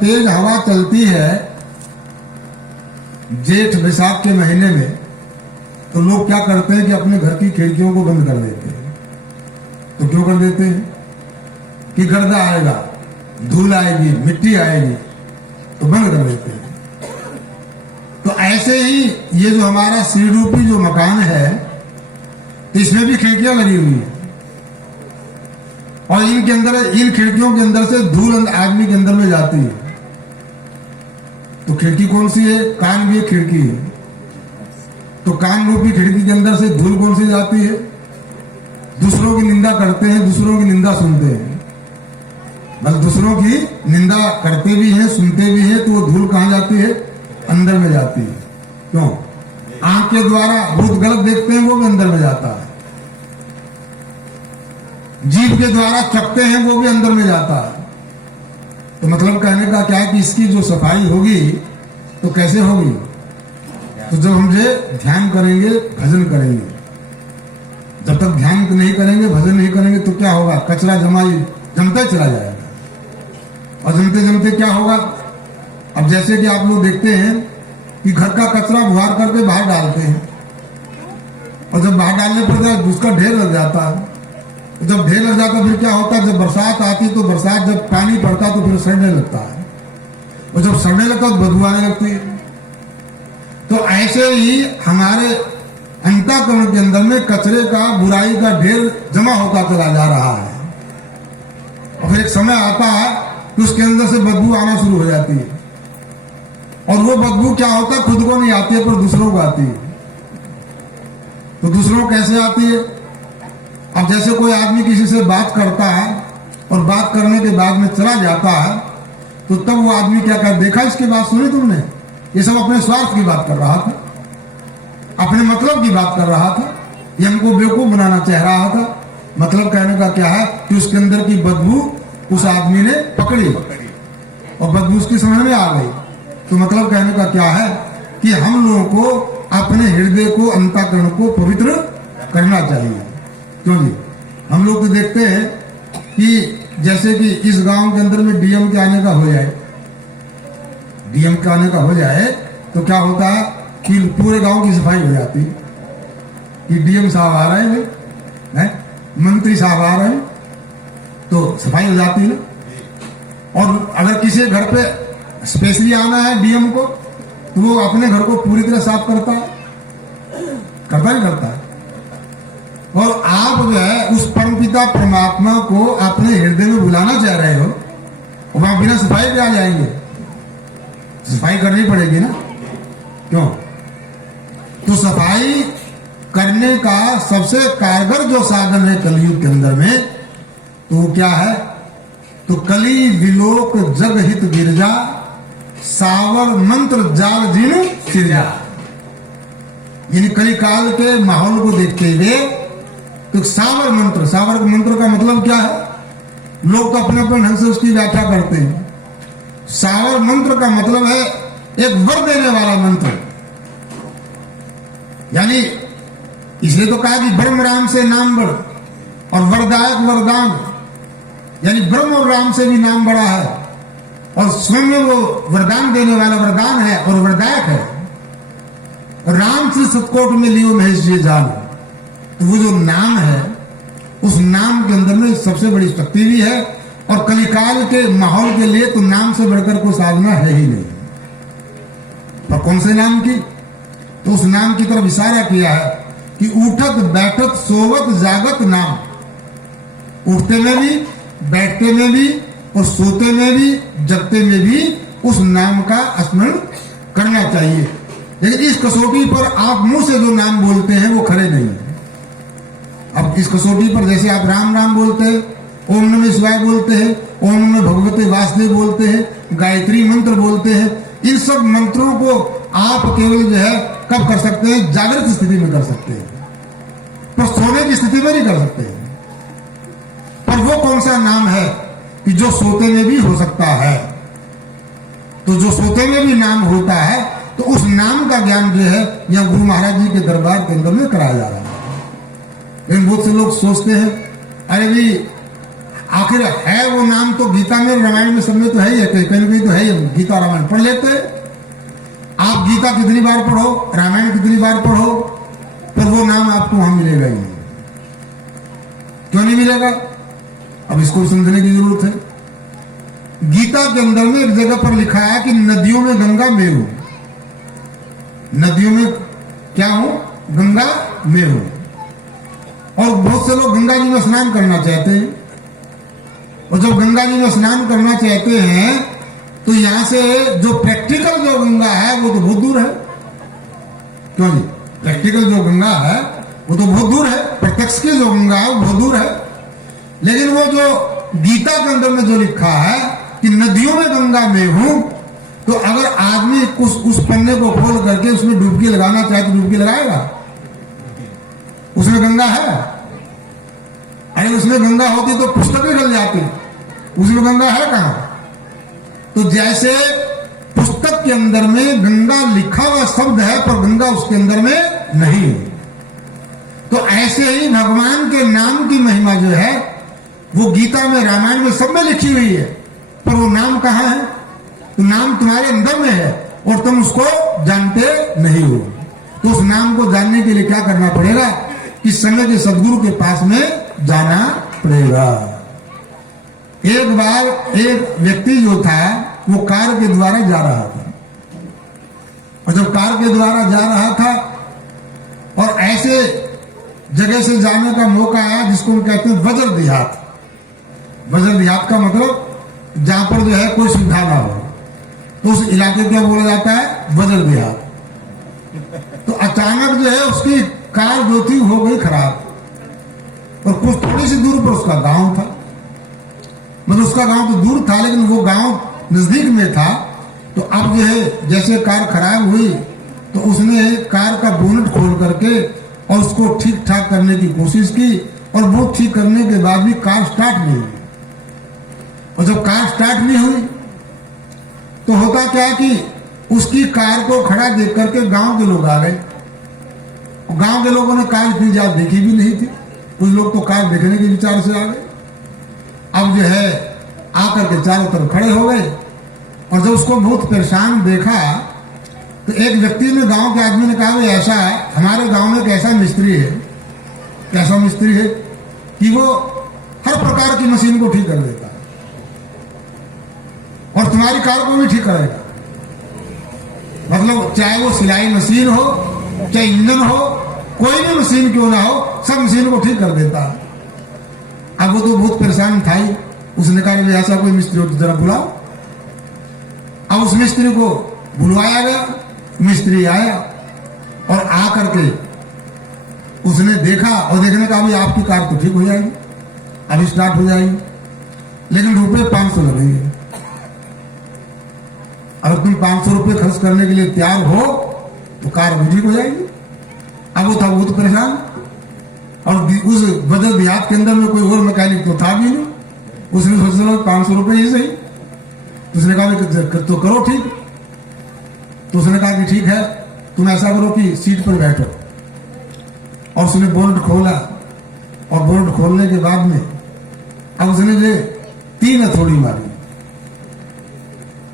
तेज हवा चलती है जेठ बैसाख के महीने में, तो लोग क्या करते हैं कि अपने घर की खिड़कियों को बंद कर देते हैं। तो क्यों कर देते हैं कि गर्दा आएगा, धूल आएगी, मिट्टी आएगी, तो बंद कर देते हैं। तो ऐसे ही ये जो हमारा सीढ़ी रूपी जो मकान है, इसमें भी खिड़कियां लगी हुई है और इनके अंदर, इन खिड़कियों के अंदर से धूल आदमी के अंदर में जाती है। तो खिड़की कौन सी है? कान भी एक खिड़की है। तो कान रूपी खिड़की के अंदर से धूल कौन सी जाती है? दूसरों की निंदा करते हैं, दूसरों की निंदा सुनते हैं, बस दूसरों की निंदा करते भी हैं, सुनते भी हैं, तो वो धूल कहां जाती है? अंदर में जाती है। क्यों? आंख के द्वारा बहुत गलत देखते हैं, वो भी अंदर में जाता है। जीभ के द्वारा चखते हैं, वो भी अंदर में जाता है। तो मतलब कहने का क्या है कि इसकी जो सफाई होगी तो कैसे होगी? तो जब हम ये ध्यान करेंगे, भजन करेंगे। जब तक ध्यान नहीं करेंगे, भजन नहीं करेंगे, तो क्या होगा? कचरा जमता चला जाएगा। और जमते जमते क्या होगा? अब जैसे कि आप लोग देखते हैं कि घर का कचरा बुहार करके बाहर डालते हैं, और जब बाहर डालने पर उसका ढेर लग जाता है। जब ढेर लग जाता फिर क्या होता है? जब बरसात आती तो बरसात जब पानी पड़ता तो फिर सड़ने लगता है, और जब सड़ने लगता तो बदबू आने लगती है। तो ऐसे ही हमारे अंतःकरण के अंदर में कचरे का, बुराई का ढेर जमा होता चला जा रहा है, और फिर एक समय आता है कि उसके अंदर से बदबू आना शुरू हो जाती है। और वो बदबू क्या होता है? खुद को नहीं आती है, पर दूसरों को आती है। तो दूसरों को कैसे आती है? अब जैसे कोई आदमी किसी से बात करता है और बात करने के बाद में चला जाता है, तो तब वो आदमी क्या कर, देखा इसकी बात सुनी तुमने? ये सब अपने स्वार्थ की बात कर रहा था, अपने मतलब की बात कर रहा था, ये हमको बेवकूफ बनाना चाह रहा था। मतलब कहने का क्या है कि उसके अंदर की बदबू उस आदमी ने पकड़ी और बदबू उसकी समझ में आ गई। तो मतलब कहने का क्या है कि हम लोगों को अपने हृदय को, अंतःकरण को पवित्र करना चाहिए। क्यों जी? हम लोग तो देखते हैं कि जैसे कि इस गांव के अंदर में डीएम के आने का हो जाए, डीएम के आने का हो जाए तो क्या होता है कि पूरे गांव की सफाई हो जाती है कि डीएम साहब आ रहे हैं, मंत्री साहब आ रहे हैं, तो सफाई हो जाती है। और अगर किसी घर पे स्पेशली आना है डीएम को, तो वो अपने घर को पूरी तरह साफ करता है, करता ही करता है। और आप जो है उस परमपिता परमात्मा को अपने हृदय में बुलाना चाह रहे हो, और वहां बिना सफाई के आ जाएंगे? सफाई करनी पड़ेगी ना। क्यों? तो सफाई करने का सबसे कारगर जो साधन है कलयुग के अंदर में, तो वो क्या है? तो कली विलोक जग हित गिरजा, सावर मंत्र जाल जिन सिरजा। यानी कली काल के माहौल को देखते हुए तो सावर मंत्र, सावर मंत्र का मतलब क्या है? लोग तो अपने अपने ढंग से उसकी व्याख्या करते हैं। सावर मंत्र का मतलब है एक वर देने वाला मंत्र। यानी इसलिए तो कहा कि ब्रह्म राम से नाम बढ़, और वरदायक वरदान, यानी ब्रह्म और राम से भी नाम बड़ा है, और स्वयं वो वरदान देने वाला वरदान है और वरदायक है। राम से सतकोट में लियो महेश जी जान। तो वो जो नाम है, उस नाम के अंदर में सबसे बड़ी शक्ति भी है, और कलिकाल के माहौल के लिए तो नाम से बढ़कर कोई साधना है ही नहीं। पर कौन से नाम की? तो उस नाम की तरफ इशारा किया है कि उठत बैठत सोवत जागत नाम। उठते में भी, बैठते में भी, और सोते में भी, जगते में भी उस नाम का स्मरण करना चाहिए। लेकिन इस कसौटी पर आप मुंह से जो नाम बोलते हैं वो खरे नहीं है। अब इस कसौटी पर जैसे आप राम राम बोलते हैं, ओम नमः शिवाय बोलते हैं, ओम नमः भगवते वासुदेव बोलते हैं, गायत्री मंत्र बोलते हैं, इन सब मंत्रों को आप केवल जो है कब कर सकते हैं? जागृत स्थिति में कर सकते हैं, पर सोने की स्थिति में नहीं कर सकते हैं। पर वो कौन सा नाम है कि जो सोते में भी हो सकता है? तो जो सोते में भी नाम होता है, तो उस नाम का ज्ञान जो है यह गुरु महाराज जी के दरबार के अंदर में कराया जा रहा है। लेकिन बहुत से लोग सोचते हैं, अरे भी आखिर है वो नाम तो गीता में, रामायण में, सब में तो है ही है, कहीं कहीं कहीं तो है ही। गीता रामायण पढ़ लेते हैं। आप गीता कितनी बार पढ़ो, रामायण कितनी बार पढ़ो, पर वो नाम आपको वहां मिलेगा ही नहीं। क्यों नहीं मिलेगा? अब इसको समझने की जरूरत है। गीता के अंदर में एक जगह पर लिखा है कि नदियों में गंगा मैं हूं। नदियों में क्या हूं? गंगा मैं हूं। और बहुत से लोग गंगा जी में स्नान करना चाहते हैं, और जब गंगा जी में स्नान करना चाहते हैं तो यहां से जो प्रैक्टिकल जो गंगा है वो तो बहुत दूर है। क्यों जी? प्रैक्टिकल जो गंगा है वो तो बहुत दूर है, प्रत्यक्ष की जो गंगा है वो बहुत दूर है। लेकिन वो जो गीता के अंदर में जो लिखा है कि नदियों में गंगा मैं हूं, तो अगर आदमी उस पन्ने को खोल करके उसमें डुबकी लगाना चाहे तो डुबकी लगाएगा? उसमें गंगा है? अरे उसमें गंगा होती तो पुस्तक ही गल जाती, उसमें गंगा है कहां? तो जैसे पुस्तक के अंदर में गंगा लिखा हुआ शब्द है पर गंगा उसके अंदर में नहीं है, तो ऐसे ही भगवान के नाम की महिमा जो है वो गीता में, रामायण में, सब में लिखी हुई है, पर वो नाम कहां है? तो नाम तुम्हारे अंदर में है और तुम उसको जानते नहीं हो। तो उस नाम को जानने के लिए क्या करना पड़ेगा कि समय के सदगुरु के पास में जाना पड़ेगा। एक बार एक व्यक्ति जो था वो कार के द्वारा जा रहा था, और जब कार के द्वारा जा रहा था और ऐसे जगह से जाने का मौका आया जिसको हम कहते हैं वज्र देहात। वज्र देहात का मतलब जहां पर जो है कोई सुविधा ना हो, तो उस इलाके क्या बोला जाता है? वज्र देहात। तो अचानक जो है उसकी कार जो थी हो गई खराब, और कुछ थोड़ी सी दूर पर उसका गांव था। मतलब उसका गांव तो दूर था लेकिन वो गांव नजदीक में था। तो अब जो है जैसे कार खराब हुई तो उसने कार का बोनट खोल करके और उसको ठीक ठाक करने की कोशिश की, और वो ठीक करने के बाद भी कार स्टार्ट नहीं हुई। और जब कार स्टार्ट नहीं हुई तो होता क्या कि उसकी कार को खड़ा देख करके गांव के लोग आ गए। गांव के लोगों ने कार इतनी ज्यादा देखी भी नहीं थी, कुछ लोग तो कार देखने के विचार से आ गए। अब जो है आकर के चारों तरफ खड़े हो गए, और जब उसको बहुत परेशान देखा तो एक व्यक्ति ने, गांव के आदमी ने कहा, ऐसा हमारे गांव में एक ऐसा मिस्त्री है, कैसा मिस्त्री है कि वो हर प्रकार की मशीन को ठीक कर देता है और तुम्हारी कार को भी ठीक करेगा। मतलब चाहे वो सिलाई मशीन हो, चाहे इंजन हो, कोई भी मशीन क्यों ना हो, सब मशीन को ठीक कर देता है। अब वो तो बहुत परेशान था ही। उसने कहा ऐसा कोई मिस्त्री हो तो जरा बुलाओ। अब उस मिस्त्री को बुलवाया गया। मिस्त्री आया और आकर के उसने देखा, और देखने का अभी आपकी कार तो ठीक हो जाएगी, अभी स्टार्ट हो जाएगी, लेकिन रुपए 500 लगेंगे। अगर तुम 500 रुपए खर्च करने के लिए तैयार हो तो कार भी ठीक हो जाएगी। अब वो था बहुत परेशान, और उस वज्र देहात के अंदर में कोई और मैकेनिक तो था भी नहीं। उसने सोचा 500 रुपए ही सही। उसने कहा तो करो ठीक। तो उसने कहा कि ठीक है, तुम ऐसा करो कि सीट पर बैठो। और उसने बोनट खोला, और बोनट खोलने के बाद में अब उसने जो 3 हथौड़ी मारी,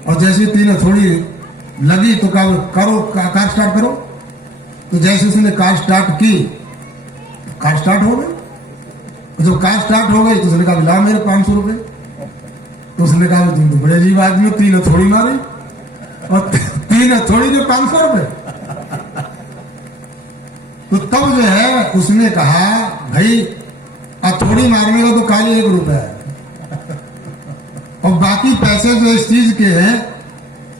और जैसे 3 हथौड़ी लगी तो कहा करो कार स्टार्ट करो। तो जैसे उसने कार स्टार्ट की, कार स्टार्ट हो गई। जब कार स्टार्ट हो गई तो उसने कहा ला मेरे 500 रुपए। तो उसने कहा तुम तो बड़े अजीब आदमी, 3 हथौड़ी मारी और 3 हथौड़ी के 500 रुपए। तो तब जो है उसने कहा भाई हथौड़ी मारने का तो खाली 1 रुपया है, और बाकी पैसे जो इस चीज के हैं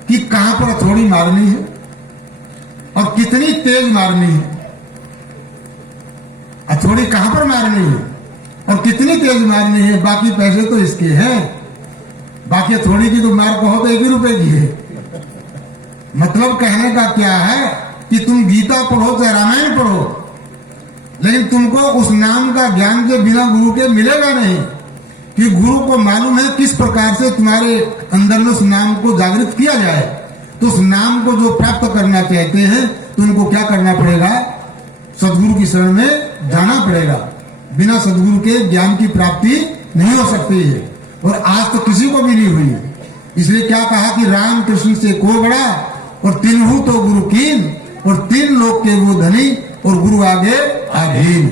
कि कहां पर हथौड़ी मारनी है और कितनी तेज मारनी है। हथौड़ी कहां पर मारनी है और कितनी तेज मारनी है, बाकी पैसे तो इसके हैं। बाकी हथौड़ी की तो मार कहो तो 1 रुपए की है। मतलब कहने का क्या है कि तुम गीता पढ़ो चाहे रामायण पढ़ो, लेकिन तुमको उस नाम का ज्ञान जो बिना गुरु के मिलेगा नहीं। कि गुरु को मालूम है किस प्रकार से तुम्हारे अंदर में उस नाम को जागृत किया जाए। तो उस नाम को जो प्राप्त करना चाहते हैं तो उनको क्या करना पड़ेगा? सदगुरु की शरण में जाना पड़ेगा। बिना सदगुरु के ज्ञान की प्राप्ति नहीं हो सकती है, और आज तो किसी को भी नहीं हुई है। इसलिए क्या कहा कि राम कृष्ण से को बड़ा, और तिन्हु तो गुरु कीन, और तीन लोग के वो धनी, और गुरु आगे आधीन।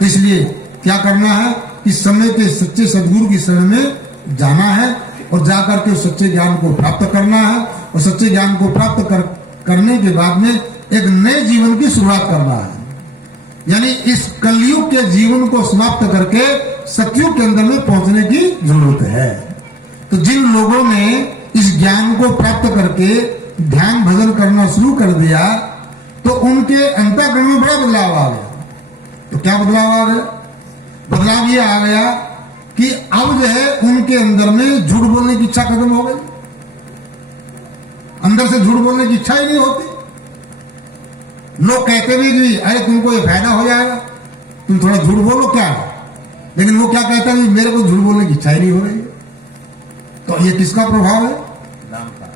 तो इसलिए क्या करना है कि समय के सच्चे सदगुरु की शरण में जाना है, और जाकर के उस सच्चे ज्ञान को प्राप्त करना है, और सच्चे ज्ञान को प्राप्त करने के बाद में एक नए जीवन की शुरुआत करना है। यानी इस कलयुग के जीवन को समाप्त करके सतयुग के अंदर में पहुंचने की जरूरत है। तो जिन लोगों ने इस ज्ञान को प्राप्त करके ध्यान भजन करना शुरू कर दिया, तो उनके अंतःकरण में बड़ा बदलाव आ गया। तो क्या बदलाव आ गया? बदलाव ये आ गया कि अब जो है उनके अंदर में झूठ बोलने की इच्छा खत्म हो गई। अंदर से झूठ बोलने की इच्छा ही नहीं होती। लोग कहते भी कि अरे तुमको ये फायदा हो जाएगा, तुम थोड़ा झूठ बोलो क्या, लेकिन वो क्या कहता है, मेरे को झूठ बोलने की इच्छा ही नहीं हो रही है। तो ये किसका प्रभाव है?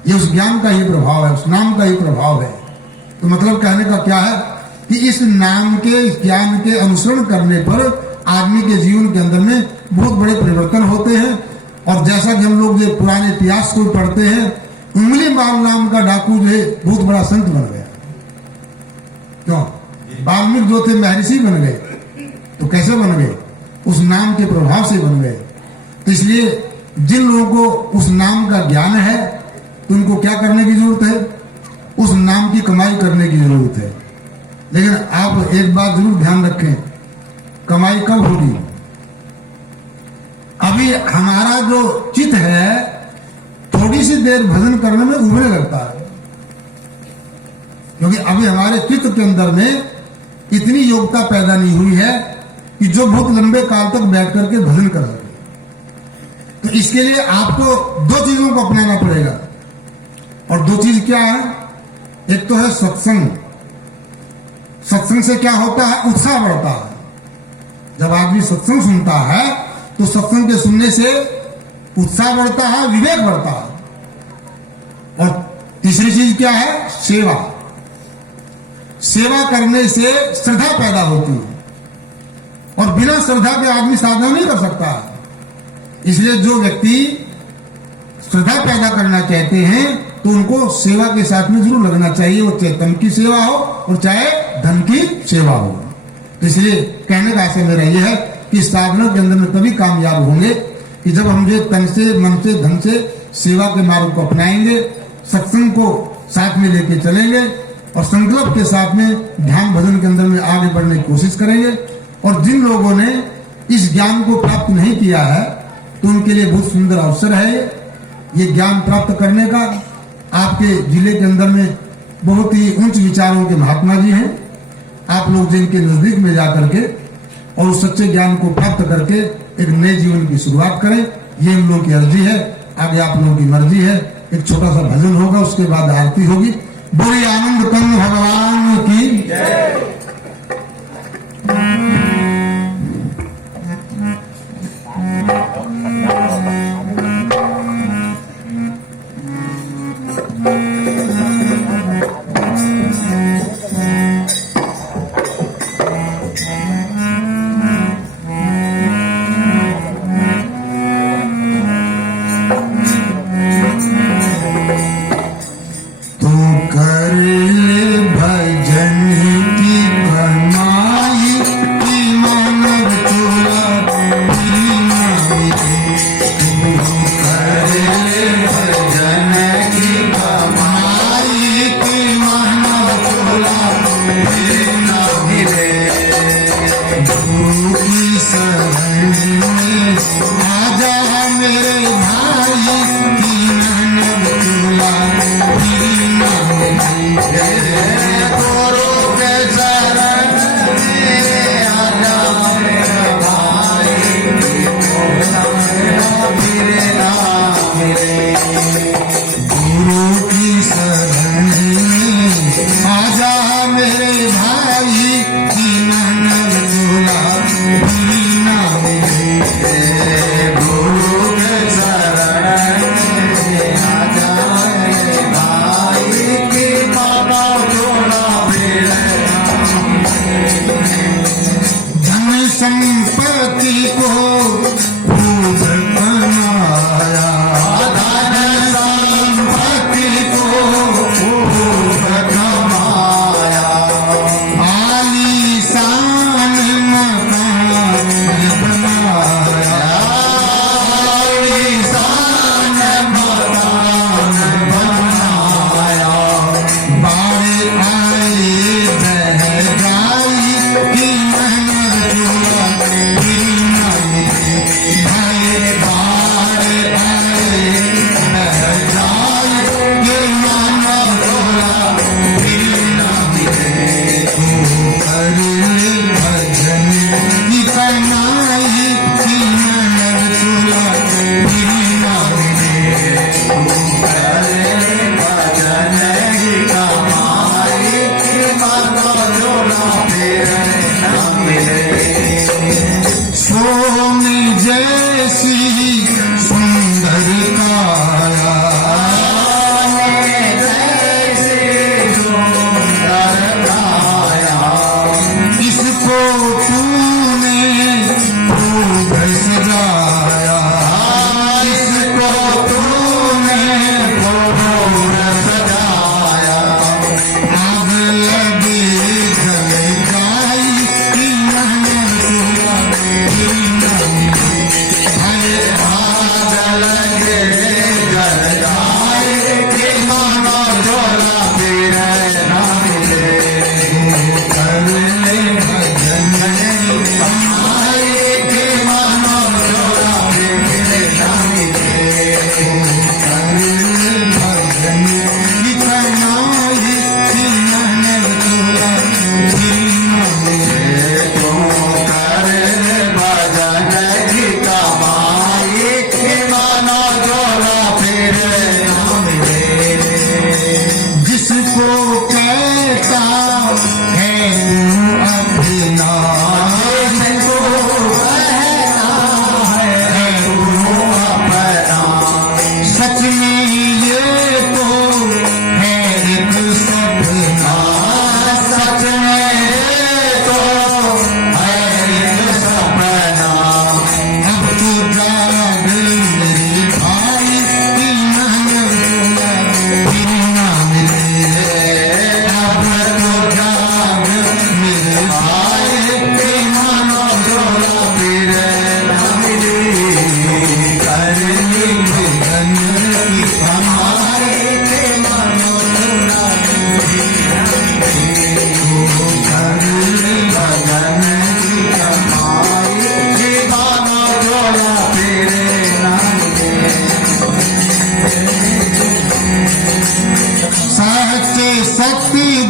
ये उस ज्ञान का ही प्रभाव है, उस नाम का ही प्रभाव है। तो मतलब कहने का क्या है कि इस नाम के, इस ज्ञान के अनुसरण करने पर आदमी के जीवन के अंदर में बहुत बड़े परिवर्तन होते हैं। और जैसा कि हम लोग जो पुराने इतिहास को पढ़ते हैं, उंगली माल नाम का डाकू जो है बहुत बड़ा संत बन गया। क्यों? वाल्मीकि जो थे महर्षि बन गए। तो कैसे बन गए? उस नाम के प्रभाव से बन गए। तो इसलिए जिन लोगों को उस नाम का ज्ञान है, तो उनको क्या करने की जरूरत है? उस नाम की कमाई करने की जरूरत है। लेकिन आप एक बात जरूर ध्यान रखें, कमाई कब होगी? अभी हमारा जो चित्त है थोड़ी सी देर भजन करने में उभरने लगता है, क्योंकि अभी हमारे चित्त के अंदर में इतनी योग्यता पैदा नहीं हुई है कि जो बहुत लंबे काल तक बैठ करके भजन कर सके। तो इसके लिए आपको दो चीजों को अपनाना पड़ेगा। और दो चीज क्या है? एक तो है सत्संग। सत्संग से क्या होता है? उत्साह बढ़ता है। जब आदमी सत्संग सुनता है तो सत्संग के सुनने से उत्साह बढ़ता है, विवेक बढ़ता है। और तीसरी चीज क्या है? सेवा। सेवा करने से श्रद्धा पैदा होती है, और बिना श्रद्धा के आदमी साधना नहीं कर सकता। इसलिए जो व्यक्ति श्रद्धा पैदा करना चाहते हैं तो उनको सेवा के साथ में जरूर लगना चाहिए, वो चाहे तन की सेवा हो और चाहे धन की सेवा हो। तो इसलिए कहने का आशय मेरा यह है कि साधना के अंदर में तभी कामयाब होंगे कि जब हम जो तन से, मन से, धन से सेवा के मार्ग को अपनाएंगे, सत्संग को साथ में लेके चलेंगे, और संकल्प के साथ में ध्यान भजन के अंदर में आगे बढ़ने की कोशिश करेंगे। और जिन लोगों ने इस ज्ञान को प्राप्त नहीं किया है, तो उनके लिए बहुत सुंदर अवसर है ये ज्ञान प्राप्त करने का। आपके जिले के अंदर में बहुत ही उच्च विचारों के महात्मा जी हैं। आप लोग जिनके नजदीक में जाकर के और उस सच्चे ज्ञान को प्राप्त करके एक नए जीवन की शुरुआत करें, ये हम लोग की अर्जी है। आगे आप लोगों की मर्जी है। एक छोटा सा भजन होगा, उसके बाद आरती होगी। बोलिए आनंद कंद भगवान की जय। Come on.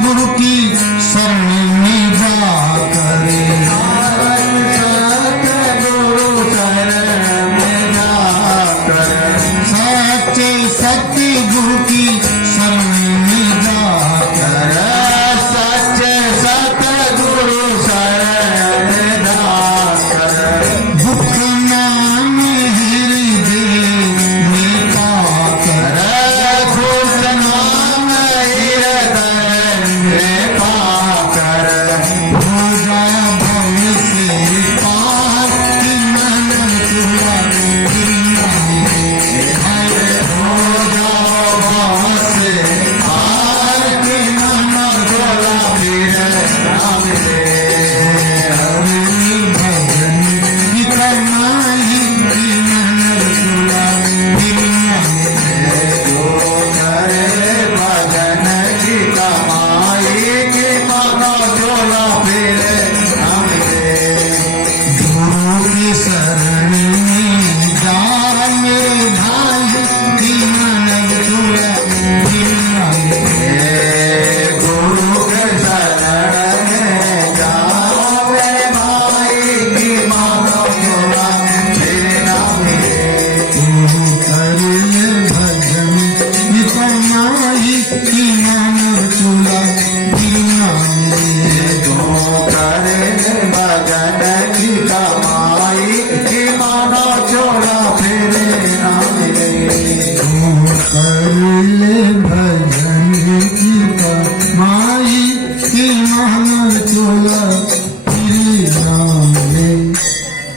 सतगुरु की शरण में जाकर, सतगुरु शरण में जाकर, सच्चे सतगुरु की शरण में जाकर, सच्चे सतगुरु शरण में जाकर, गुप्त नाम हृदय में पाकर, गुप्त नाम हृदय में पाकर, हो जाए भव से पार कि मानव तुला गिरना है। हो जाओ भव से पार के मानव तोला फिर ना मिले। हरि भजन की कमाई कि मानव तुला गिरना है। जो करे भजन की कमाई के मानव तोला फिर ना मिले। गुरु की शरण में जा मेरे भाई कि मानव तुला गिरना है। गुरु के शरण में जाओ मेरे भाई की मानव तोला फिर ना मिले। तू करे भजन की कमाई कि मानव तुला गिरना है। जो करे भजन की कमाई की मानव तोला फिर ना मिले। तू कर ले भजन की कमाई कि मानव तुला गिरना है।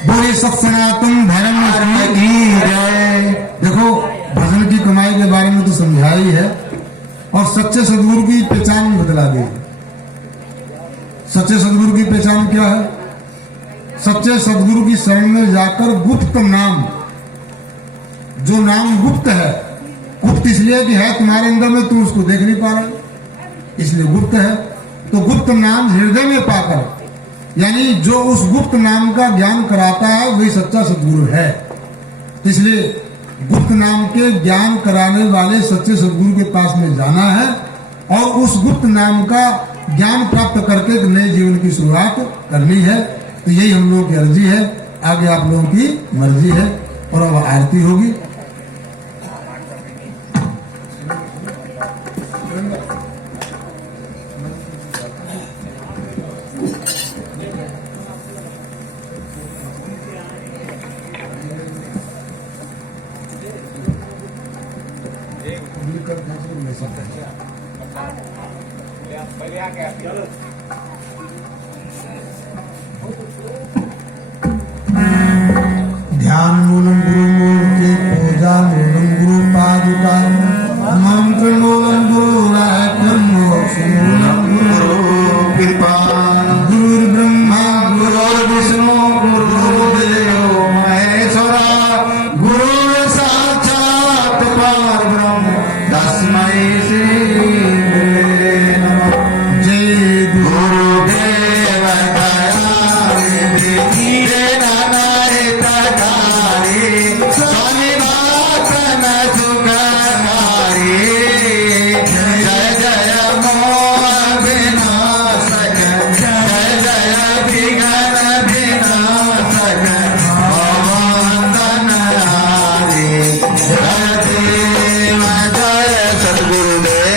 बोले सत सनातन धर्म की जय। देखो भजन की कमाई के बारे में तो समझा ही है और सच्चे सदगुरु की पहचान भी बतला दी। सच्चे सदगुरु की पहचान क्या है? सच्चे सदगुरु की शरण में जाकर गुप्त नाम, जो नाम गुप्त है, गुप्त इसलिए कि है तुम्हारे अंदर में, तुम उसको देख नहीं पा रहे इसलिए गुप्त है। तो गुप्त नाम हृदय में पाकर, यानी जो उस गुप्त नाम का ज्ञान कराता है वही सच्चा सदगुरु है। तो इसलिए गुप्त नाम के ज्ञान कराने वाले सच्चे सदगुरु के पास में जाना है और उस गुप्त नाम का ज्ञान प्राप्त करके एक नए जीवन की शुरुआत करनी है। तो यही हम लोगों की अर्जी है, आगे आप लोगों की मर्जी है। और अब आरती होगी। ध्यान मूलम गुरु मूर्ति, पूजा मूलम गुरु पादुका, मंत्र मूलम गुरु वाक्य, मोक्ष मूलम गुरु कृपा। गुरु ब्रह्मा गुरु विष्णु गुरुदेव महेश्वरा, गुरु साक्षात परब्रह्म तस्मै श्री गुरुवे नमः। जय गुरु गुरुदेव दयानिधि नानायतकारी, स्वामी वासन सुखकारी। जय जय मोह विनाशक, जय जय विघ्न विनाशक, भववंदनहारी। जय देव जय सद्गुरुदेव।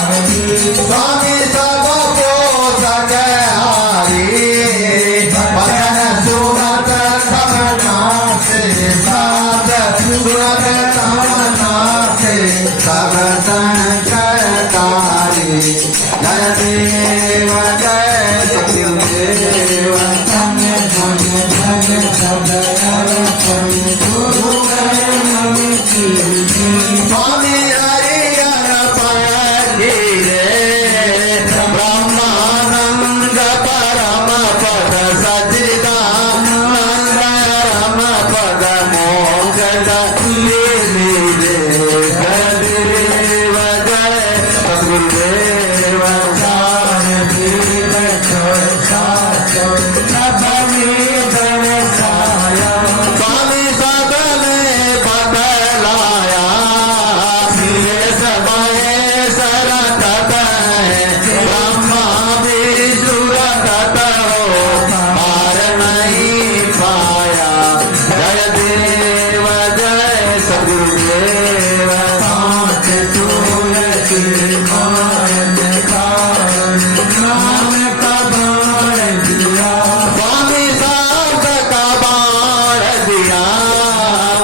स्वामी सबको सगहारी भजन सुनत समनाथे साध सुनत समनाथे सब संकटकारी जय देव जय सतगुरुदेव स्वामी हरि गणपति रे ब्रह्मानंद परम पद सच्चिदानंद परम पद मोक्ष लीले जय देव जय सतगुरुदेव स्वामी सबने बदलाया ये समय सरकत है ब्रह्मा विष्णु रखत हो पार नहीं पाया जय देव जय सतगुरुदेव स्वामी सात का बाण दिया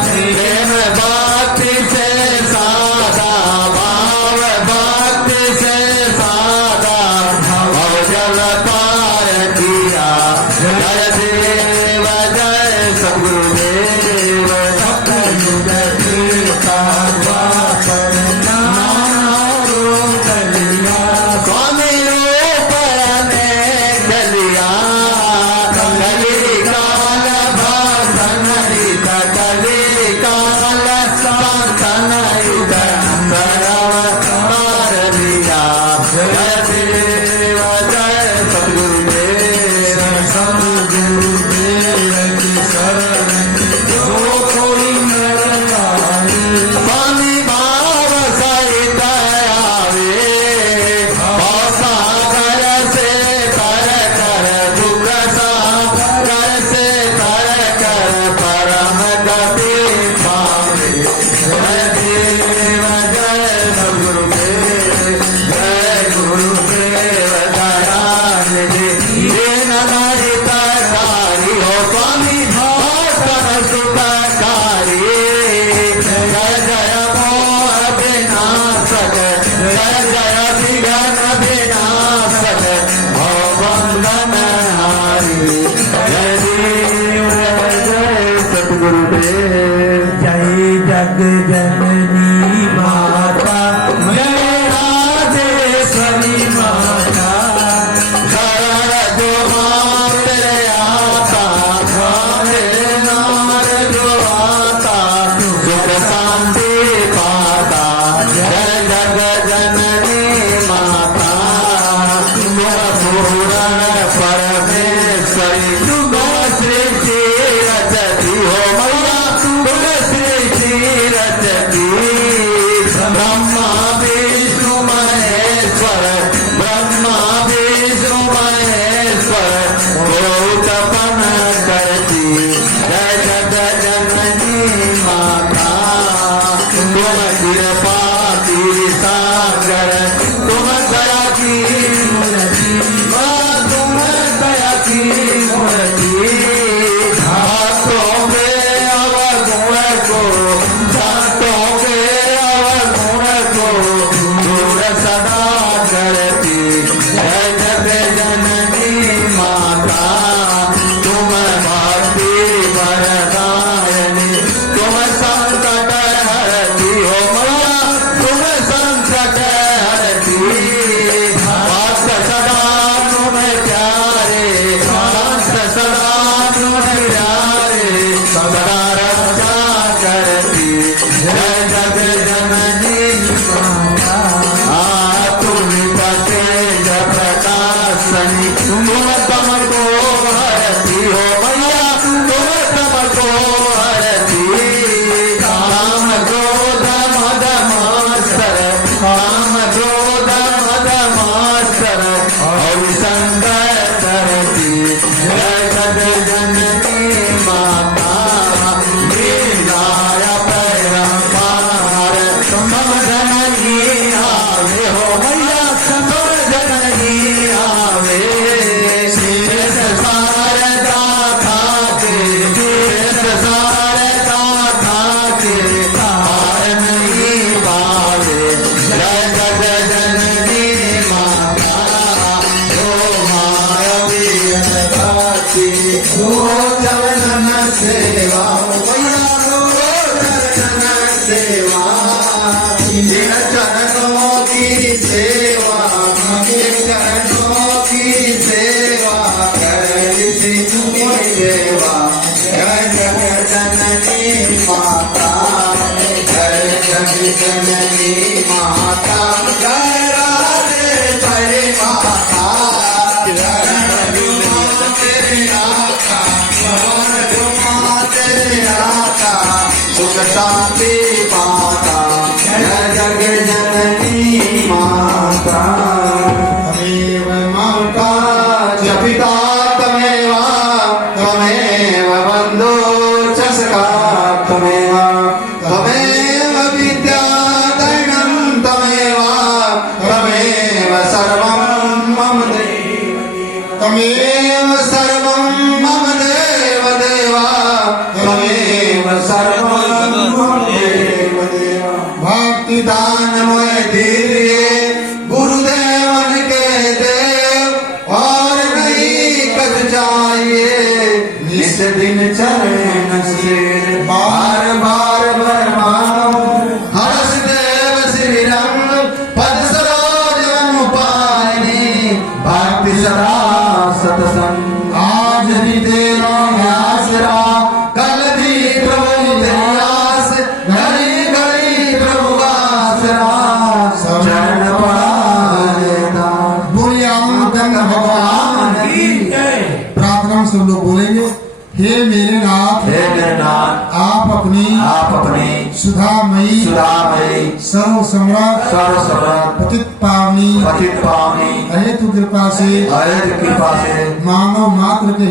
प्रेम भक्ति से सादा भाव भक्ति से सादा भव जल पार किया जय देव जय सतगुरुदेव स्वामी रूप अनेक लिया कली काल भक्तन हित कली काल संतन हित सरव तार लिया जय देव जय सतगुरुदेव स्वामी भाव सहित आवे सागर से कर कर दुख सागर से कर कर परम गति पावे जय देव जय सतगुरुदेव जय गुरुदेव दयानिधि दीन हितकारी हो स्वामी भक्तन सुखकारी जय जय मोह विनाशक जय जय विघ्न विनाशक भवबंधन हारी जय देव जय सतगुरुदेव जय जग जननी माता जय राजेश्वरी माता शरण जो मात्र आता घरे नार जो आता सुख शांति पाता जय जग जननी इन चरणों की सेवा चरणों की सेवा करती मुनि देवा जय जय जननी माता जय जय जननी माता जय राधेश्वरी माता सुख शांति माता जय जग जननी माता तमेव माता च पिता तमेव तमेव बन्धु च सखा तमेव तमेव विद्या दैनं तमेव तमेव सर्वं मम देव तमेव सर्वं मम देव देवा तमेव सर्वं मम देव देवा भक्ति दानमय धीरे गुरुदेवन के देव और नहीं कर चाहिए निस दिन चरण से बार बार बरमानो हर्ष देव श्री रंग पद सरोज अनुपालिनी भक्ति सदा सतसंग आज भी तेरा आसरा कल भी प्रभु दयास घड़ी घड़ी प्रभु आसरा चरण पड़ा लेता बोलिए आनंद भगवान की जय। प्रार्थना में सब लोग बोलेंगे हे मेरे नाथ हे मेरे नाथ आप अपनी सुधामयी सर्व सम्राट सर्व सम्राट पतित पावनी अहेतु कृपा से मानव मात्र के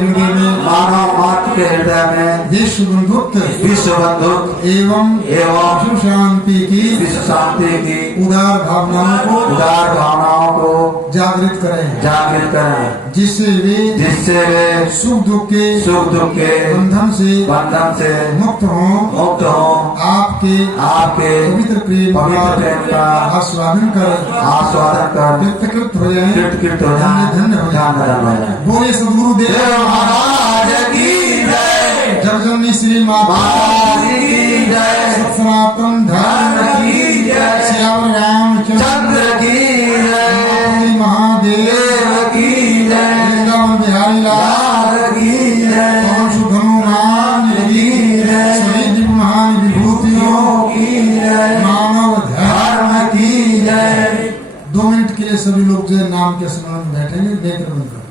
हृदय में विश्व बंधुत्व एवं विश्व शांति की उदार भावनाओं को जागृत करें जिससे वे सुख दुख के बंधन से मुक्त हो आपके पवित्र प्रेम का आस्वादन कर कृत हो जाए धन्य हो जाए। बोले सदगुरुदेव महाराज की जय। जगजननी श्री माता की जय। सनातन धर्म की जय। श्याम रामचंद्र की जय। महादेव की जय। वृंदावन बिहारी लाल की जय। पवन सुत हनुमान की जय। शहीद महान विभूतियों की जय। मानव धर्म की जय। 2 मिनट के लिए सभी लोग जो है नाम के स्मरण में बैठेंगे नेत्र बंद करें।